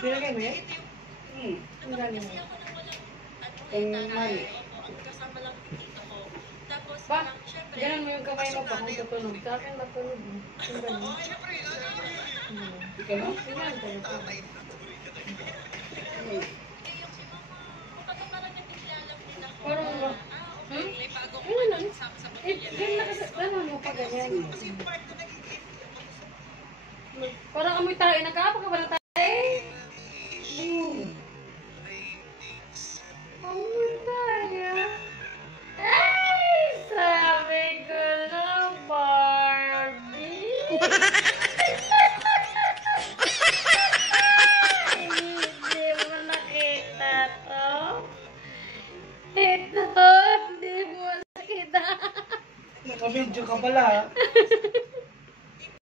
Binagay mo yan? Ang galing mo. Kasama lang yung tito ko. Tapos, Ba? syempre, Ganun mo yung kamay mo pa kung tutunog. Sa akin natunog. Ang galing. Ikaw no? Tingnan tayo pa. Parang ba? Ayun lang. Ganun na kasi. Ganun mo pa ganyan. Parang amoy tayo. Nagkaapa ka ba ng tayo? Amoy tayo. Ay! Sabi ko na, Barbie. Hindi mo nakita to. Ito, hindi mo nakita. Nakabidyo ka pala ha.